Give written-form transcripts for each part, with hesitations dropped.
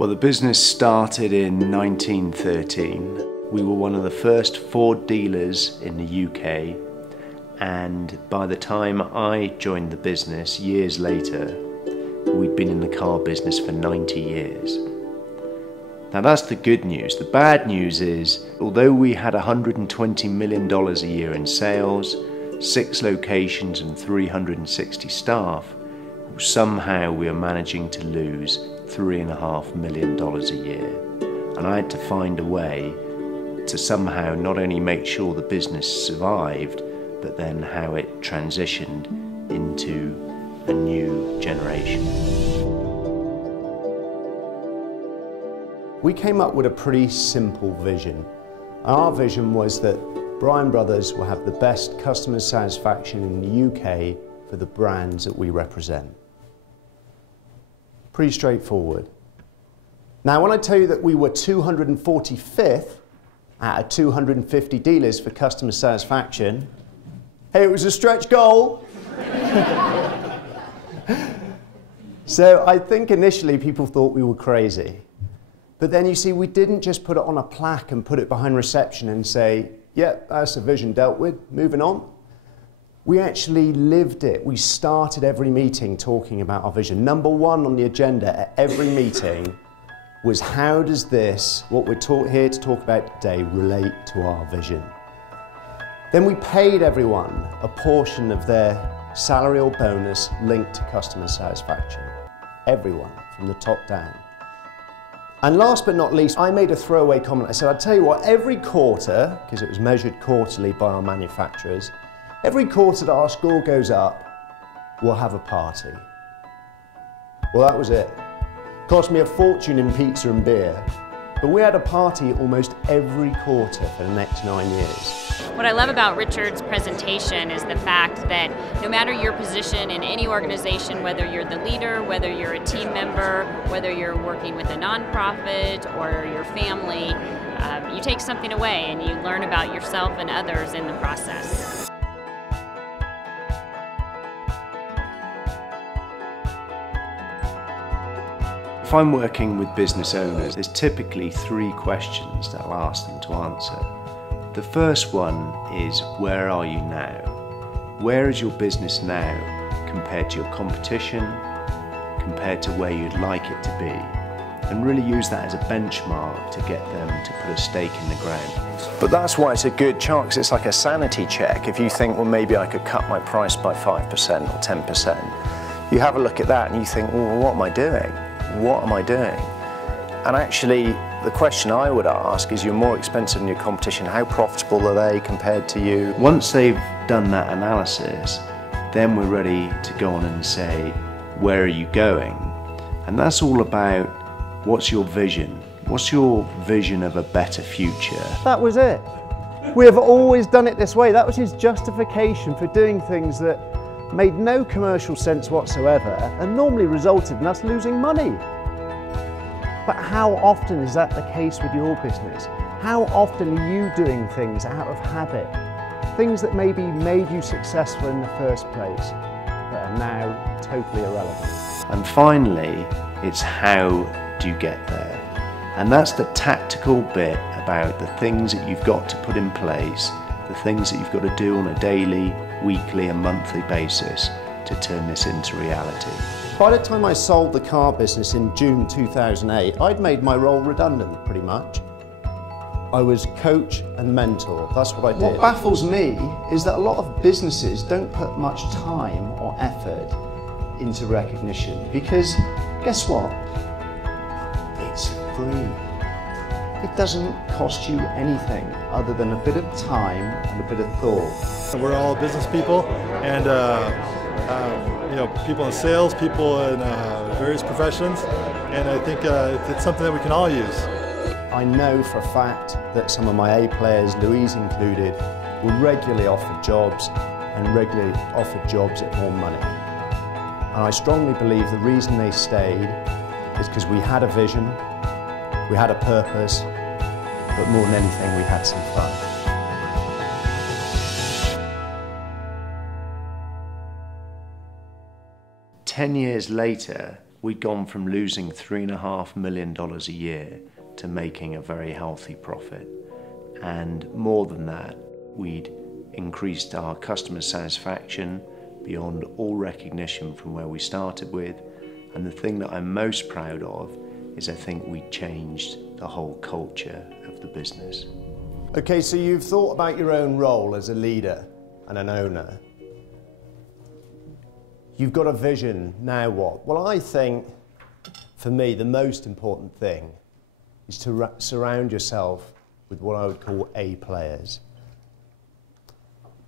Well, the business started in 1913. We were one of the first Ford dealers in the UK, and by the time I joined the business years later, we'd been in the car business for 90 years. Now that's the good news. The bad news is, although we had $120 million a year in sales, 6 locations and 360 staff, somehow we are managing to lose $3.5 million a year. And I had to find a way to somehow not only make sure the business survived, but then how it transitioned into a new generation. We came up with a pretty simple vision. Our vision was that Bryan Brothers will have the best customer satisfaction in the UK for the brands that we represent. Pretty straightforward. Now, when I tell you that we were 245th out of 250 dealers for customer satisfaction, hey, it was a stretch goal. So I think initially people thought we were crazy. But then you see, we didn't just put it on a plaque and put it behind reception and say, yep, that's a vision dealt with, moving on. We actually lived it. We started every meeting talking about our vision. Number one on the agenda at every meeting was, how does this, what we're here to talk about today, relate to our vision? Then we paid everyone a portion of their salary or bonus linked to customer satisfaction. Everyone, from the top down. And last but not least, I made a throwaway comment. I said, I'll tell you what, every quarter, because it was measured quarterly by our manufacturers, every quarter that our score goes up, we'll have a party. Well, that was it. Cost me a fortune in pizza and beer, but we had a party almost every quarter for the next 9 years. What I love about Richard's presentation is the fact that no matter your position in any organization, whether you're the leader, whether you're a team member, whether you're working with a nonprofit or your family, you take something away and you learn about yourself and others in the process. If I'm working with business owners, there's typically 3 questions that I'll ask them to answer. The first one is, where are you now? Where is your business now compared to your competition, compared to where you'd like it to be? And really use that as a benchmark to get them to put a stake in the ground. But that's why it's a good chart, because it's like a sanity check. If you think, well, maybe I could cut my price by 5% or 10%, you have a look at that and you think, well, what am I doing? What am I doing? And actually, the question I would ask is, you're more expensive than your competition. How profitable are they compared to you? Once they've done that analysis, then we're ready to go on and say, where are you going? And that's all about, what's your vision? What's your vision of a better future? That was it. We have always done it this way. That was his justification for doing things that made no commercial sense whatsoever and normally resulted in us losing money. But how often is that the case with your business? How often are you doing things out of habit? Things that maybe made you successful in the first place, but are now totally irrelevant. And finally, it's how do you get there? And that's the tactical bit about the things that you've got to put in place, the things that you've got to do on a daily, weekly and monthly basis to turn this into reality. By the time I sold the car business in June 2008, I'd made my role redundant, pretty much. I was coach and mentor, that's what I did. What baffles me is that a lot of businesses don't put much time or effort into recognition, because guess what? It's free. It doesn't cost you anything other than a bit of time and a bit of thought. We're all business people, and you know, people in sales, people in various professions, and I think it's something that we can all use. I know for a fact that some of my A players, Louise included, were regularly offered jobs and regularly offered jobs at more money. And I strongly believe the reason they stayed is because we had a vision, we had a purpose, but more than anything, we had some fun. 10 years later, we'd gone from losing $3.5 million a year to making a very healthy profit. And more than that, we'd increased our customer satisfaction beyond all recognition from where we started with. And the thing that I'm most proud of is I think we changed the whole culture of the business. Okay, so you've thought about your own role as a leader and an owner. You've got a vision, now what? Well, I think, for me, the most important thing is to surround yourself with what I would call A players.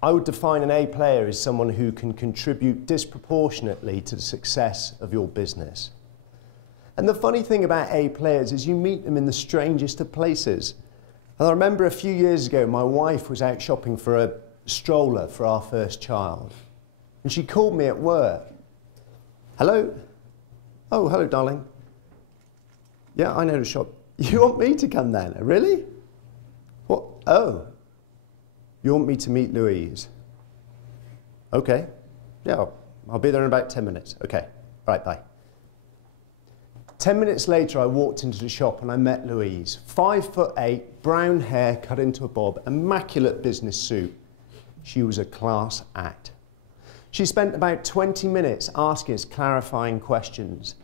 I would define an A player as someone who can contribute disproportionately to the success of your business. And the funny thing about A players is you meet them in the strangest of places. And I remember a few years ago, my wife was out shopping for a stroller for our first child. And she called me at work. Hello? Oh, hello, darling. Yeah, I know the shop. You want me to come then? Really? What? Oh. You want me to meet Louise? Okay. Yeah, I'll be there in about 10 minutes. Okay. Right, bye. 10 minutes later, I walked into the shop and I met Louise. 5'8", brown hair cut into a bob, immaculate business suit. She was a class act. She spent about 20 minutes asking us clarifying questions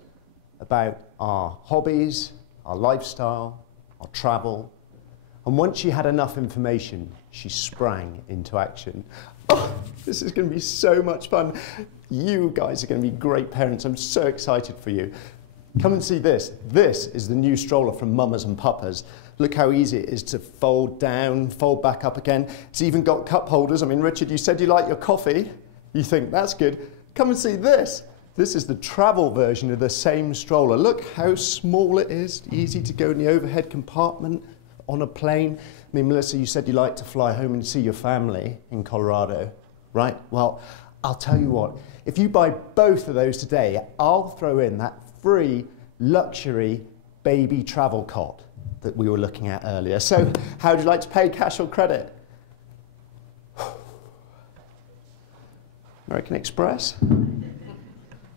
about our hobbies, our lifestyle, our travel. And once she had enough information, she sprang into action. Oh, this is going to be so much fun. You guys are going to be great parents. I'm so excited for you. Come and see this. This is the new stroller from Mamas and Papas. Look how easy it is to fold down, fold back up again. It's even got cup holders. I mean, Richard, you said you like your coffee. You think that's good. Come and see this. This is the travel version of the same stroller. Look how small it is, easy to go in the overhead compartment on a plane. I mean, Melissa, you said you like to fly home and see your family in Colorado, right? Well, I'll tell you what, if you buy both of those today, I'll throw in that free luxury baby travel cot that we were looking at earlier. So, how would you like to pay, cash or credit? American Express.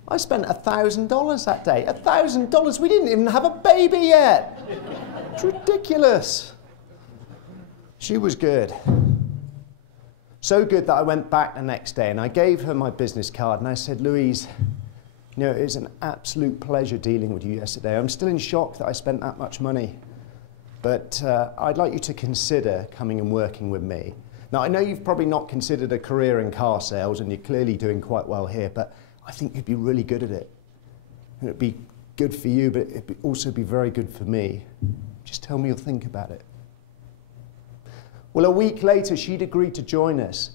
I spent $1,000 that day. $1,000. We didn't even have a baby yet. It's ridiculous. She was good. So good that I went back the next day and I gave her my business card and I said, Louise, you know, it was an absolute pleasure dealing with you yesterday. I'm still in shock that I spent that much money. But I'd like you to consider coming and working with me. Now, I know you've probably not considered a career in car sales and you're clearly doing quite well here, but I think you'd be really good at it. And it'd be good for you, but it'd also be very good for me. Just tell me you'll think about it. Well, a week later, she'd agreed to join us.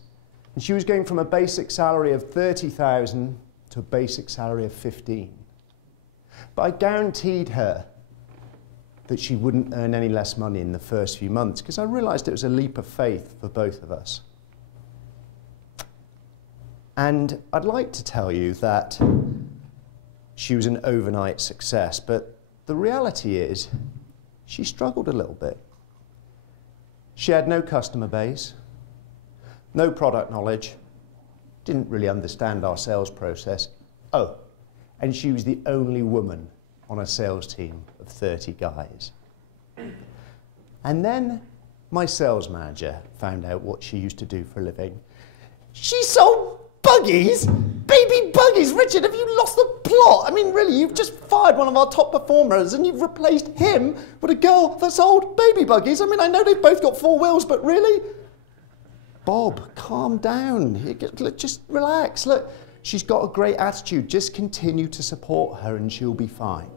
And she was going from a basic salary of $30,000 to a basic salary of $15,000. But I guaranteed her that she wouldn't earn any less money in the first few months because I realized it was a leap of faith for both of us. And I'd like to tell you that she was an overnight success, but the reality is she struggled a little bit. She had no customer base, no product knowledge, didn't really understand our sales process. Oh, and she was the only woman on a sales team of 30 guys. And then my sales manager found out what she used to do for a living. She sold buggies? Baby buggies! Richard, have you lost the plot? I mean, really, you've just fired one of our top performers and you've replaced him with a girl that sold baby buggies. I mean, I know they've both got 4 wheels, but really? Bob, calm down. Just relax. Look, she's got a great attitude. Just continue to support her and she'll be fine.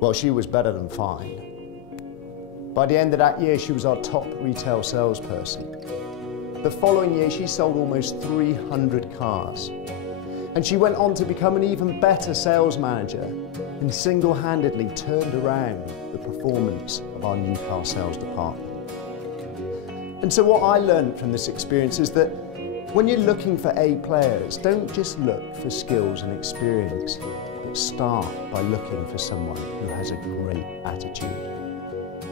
Well, she was better than fine. By the end of that year, she was our top retail salesperson. The following year, she sold almost 300 cars. And she went on to become an even better sales manager and single-handedly turned around the performance of our new car sales department. And so what I learned from this experience is that when you're looking for A players, don't just look for skills and experience, but start by looking for someone who has a great attitude.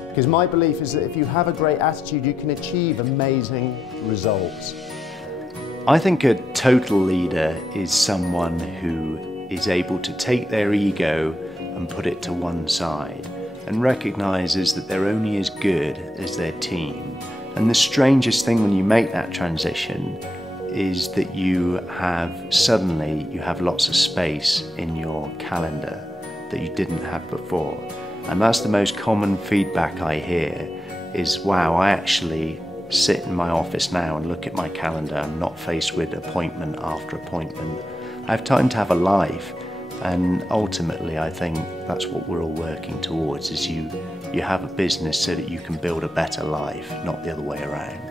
Because my belief is that if you have a great attitude, you can achieve amazing results. I think a total leader is someone who is able to take their ego and put it to one side and recognizes that they're only as good as their team. And the strangest thing when you make that transition is that you have lots of space in your calendar that you didn't have before. And that's the most common feedback I hear is, wow, I actually sit in my office now and look at my calendar. I'm not faced with appointment after appointment. I have time to have a life. And ultimately, I think that's what we're all working towards, is you have a business so that you can build a better life, not the other way around.